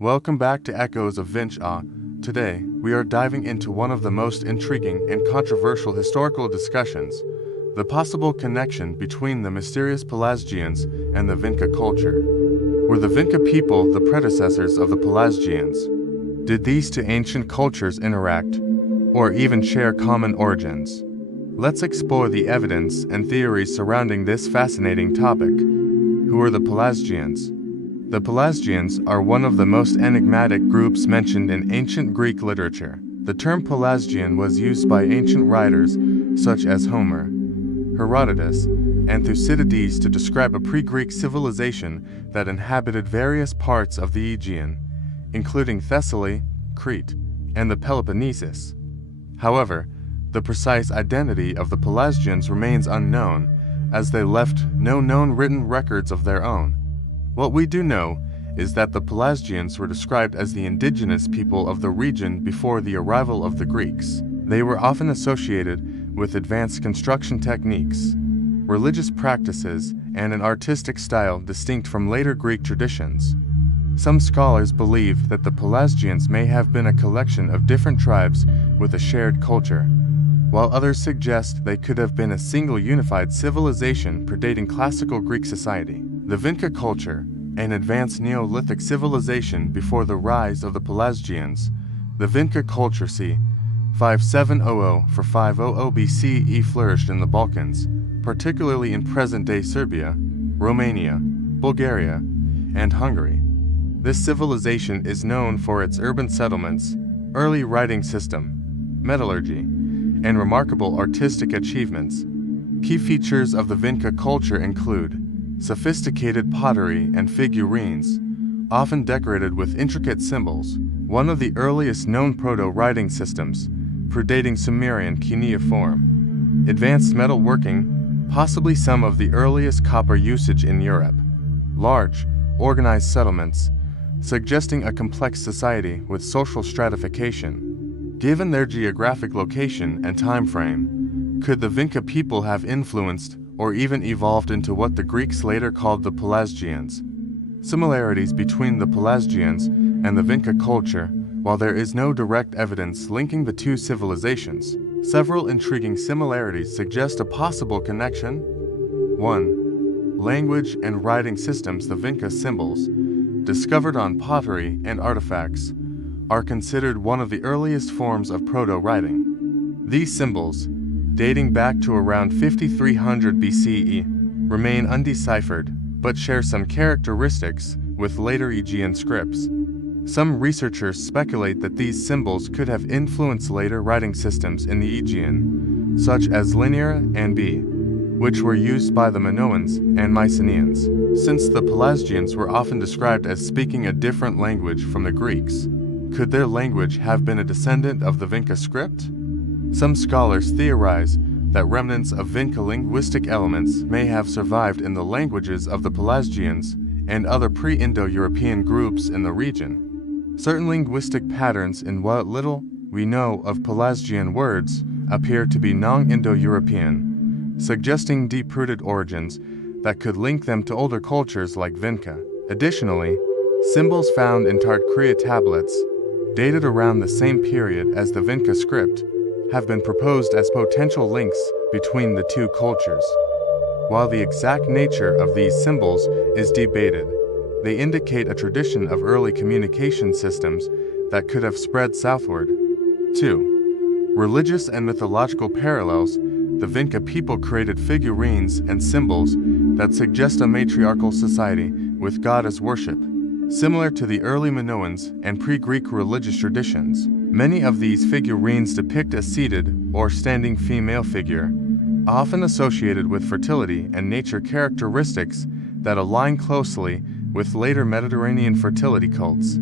Welcome back to Echoes of Vinča. Today, we are diving into one of the most intriguing and controversial historical discussions, the possible connection between the mysterious Pelasgians and the Vinča culture. Were the Vinča people the predecessors of the Pelasgians? Did these two ancient cultures interact, or even share common origins? Let's explore the evidence and theories surrounding this fascinating topic. Who are the Pelasgians? The Pelasgians are one of the most enigmatic groups mentioned in ancient Greek literature. The term Pelasgian was used by ancient writers such as Homer, Herodotus, and Thucydides to describe a pre-Greek civilization that inhabited various parts of the Aegean, including Thessaly, Crete, and the Peloponnesus. However, the precise identity of the Pelasgians remains unknown, as they left no known written records of their own. What we do know is that the Pelasgians were described as the indigenous people of the region before the arrival of the Greeks. They were often associated with advanced construction techniques, religious practices, and an artistic style distinct from later Greek traditions. Some scholars believe that the Pelasgians may have been a collection of different tribes with a shared culture, while others suggest they could have been a single unified civilization predating classical Greek society. The Vinča culture, an advanced Neolithic civilization before the rise of the Pelasgians. The Vinča culture c. 5700 for 500 BCE flourished in the Balkans, particularly in present-day Serbia, Romania, Bulgaria, and Hungary. This civilization is known for its urban settlements, early writing system, metallurgy, and remarkable artistic achievements. Key features of the Vinča culture include sophisticated pottery and figurines, often decorated with intricate symbols, one of the earliest known proto-writing systems, predating Sumerian cuneiform, advanced metalworking, possibly some of the earliest copper usage in Europe, large, organized settlements, suggesting a complex society with social stratification. Given their geographic location and time frame, could the Vinča people have influenced or even evolved into what the Greeks later called the Pelasgians? Similarities between the Pelasgians and the Vinča culture. While there is no direct evidence linking the two civilizations, several intriguing similarities suggest a possible connection. 1. Language and writing systems. The Vinča symbols, discovered on pottery and artifacts, are considered one of the earliest forms of proto-writing. These symbols, dating back to around 5300 BCE, remain undeciphered, but share some characteristics with later Aegean scripts. Some researchers speculate that these symbols could have influenced later writing systems in the Aegean, such as Linear and B, which were used by the Minoans and Mycenaeans. Since the Pelasgians were often described as speaking a different language from the Greeks, could their language have been a descendant of the Vinča script? Some scholars theorize that remnants of Vinča linguistic elements may have survived in the languages of the Pelasgians and other pre-Indo-European groups in the region. Certain linguistic patterns in what little we know of Pelasgian words appear to be non-Indo-European, suggesting deep-rooted origins that could link them to older cultures like Vinča. Additionally, symbols found in Tartarian tablets, dated around the same period as the Vinča script, have been proposed as potential links between the two cultures. While the exact nature of these symbols is debated, they indicate a tradition of early communication systems that could have spread southward. 2. Religious and mythological parallels. The Vinča people created figurines and symbols that suggest a matriarchal society with goddess worship, similar to the early Minoans and pre-Greek religious traditions. Many of these figurines depict a seated or standing female figure, often associated with fertility and nature characteristics that align closely with later Mediterranean fertility cults.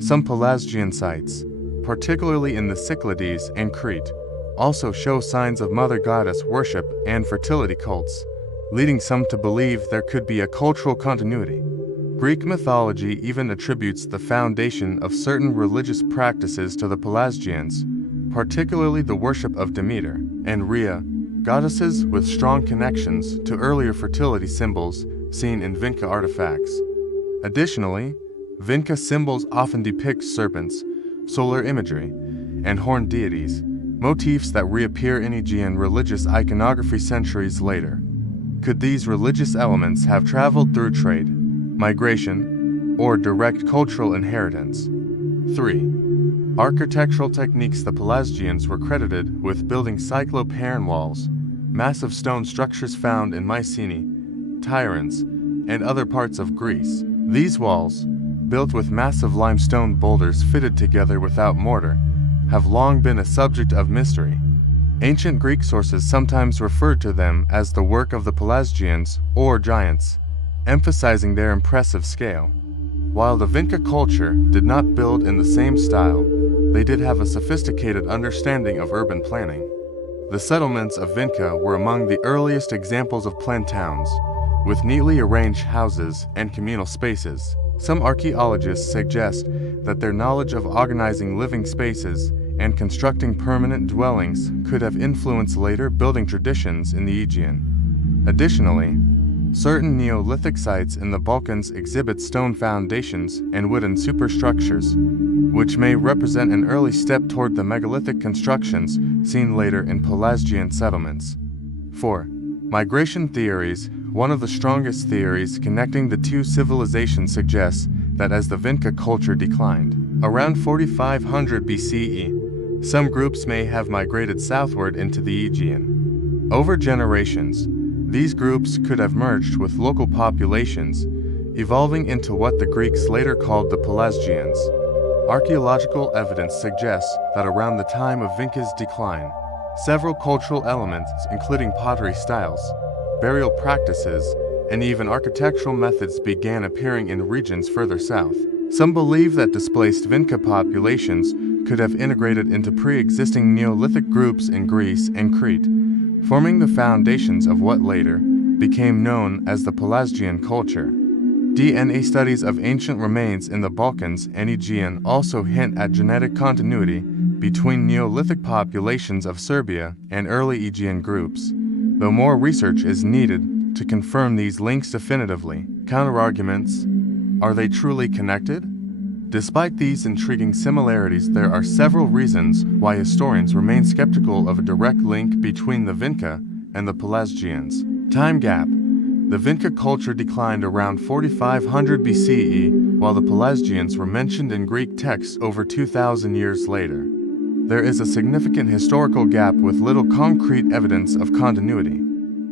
Some Pelasgian sites, particularly in the Cyclades and Crete, also show signs of mother goddess worship and fertility cults, leading some to believe there could be a cultural continuity. Greek mythology even attributes the foundation of certain religious practices to the Pelasgians, particularly the worship of Demeter and Rhea, goddesses with strong connections to earlier fertility symbols seen in Vinča artifacts. Additionally, Vinca symbols often depict serpents, solar imagery, and horned deities, motifs that reappear in Aegean religious iconography centuries later. Could these religious elements have traveled through trade, migration, or direct cultural inheritance? 3. Architectural techniques. The Pelasgians were credited with building cyclopean walls, massive stone structures found in Mycenae, Tiryns, and other parts of Greece. These walls, built with massive limestone boulders fitted together without mortar, have long been a subject of mystery. Ancient Greek sources sometimes referred to them as the work of the Pelasgians, or giants, emphasizing their impressive scale. While the Vinca culture did not build in the same style, they did have a sophisticated understanding of urban planning. The settlements of Vinca were among the earliest examples of planned towns, with neatly arranged houses and communal spaces. Some archaeologists suggest that their knowledge of organizing living spaces and constructing permanent dwellings could have influenced later building traditions in the Aegean. Additionally, certain Neolithic sites in the Balkans exhibit stone foundations and wooden superstructures, which may represent an early step toward the megalithic constructions seen later in Pelasgian settlements. 4. Migration theories. One of the strongest theories connecting the two civilizations suggests that as the Vinca culture declined, around 4500 BCE, some groups may have migrated southward into the Aegean. Over generations, these groups could have merged with local populations, evolving into what the Greeks later called the Pelasgians. Archaeological evidence suggests that around the time of Vinca's decline, several cultural elements, including pottery styles, burial practices, and even architectural methods began appearing in regions further south. Some believe that displaced Vinca populations could have integrated into pre-existing Neolithic groups in Greece and Crete, forming the foundations of what later became known as the Pelasgian culture. DNA studies of ancient remains in the Balkans and Aegean also hint at genetic continuity between Neolithic populations of Serbia and early Aegean groups, though more research is needed to confirm these links definitively. Counterarguments: are they truly connected? Despite these intriguing similarities, there are several reasons why historians remain skeptical of a direct link between the Vinca and the Pelasgians. Time gap. The Vinca culture declined around 4500 BCE, while the Pelasgians were mentioned in Greek texts over 2,000 years later. There is a significant historical gap with little concrete evidence of continuity.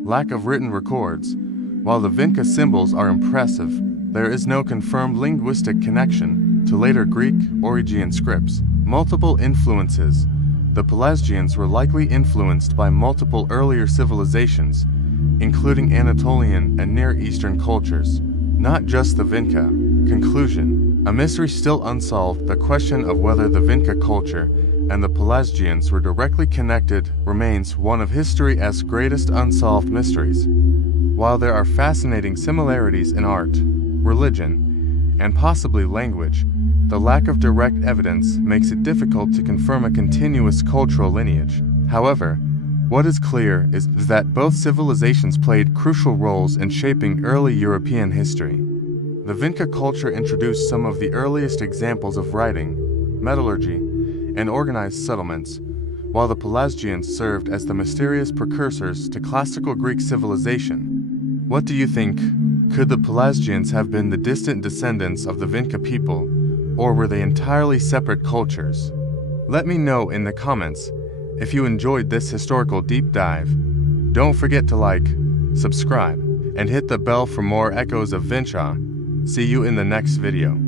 Lack of written records. While the Vinca symbols are impressive, there is no confirmed linguistic connection to later Greek or Aegean scripts. Multiple influences. The Pelasgians were likely influenced by multiple earlier civilizations, including Anatolian and Near Eastern cultures, not just the Vinca. Conclusion: a mystery still unsolved. The question of whether the Vinca culture and the Pelasgians were directly connected remains one of history's greatest unsolved mysteries. While there are fascinating similarities in art, religion, and possibly language, the lack of direct evidence makes it difficult to confirm a continuous cultural lineage. However, what is clear is that both civilizations played crucial roles in shaping early European history. The Vinca culture introduced some of the earliest examples of writing, metallurgy, and organized settlements, while the Pelasgians served as the mysterious precursors to classical Greek civilization. What do you think? Could the Pelasgians have been the distant descendants of the Vinca people, or were they entirely separate cultures? Let me know in the comments. If you enjoyed this historical deep dive, don't forget to like, subscribe, and hit the bell for more echoes of Vinča. See you in the next video.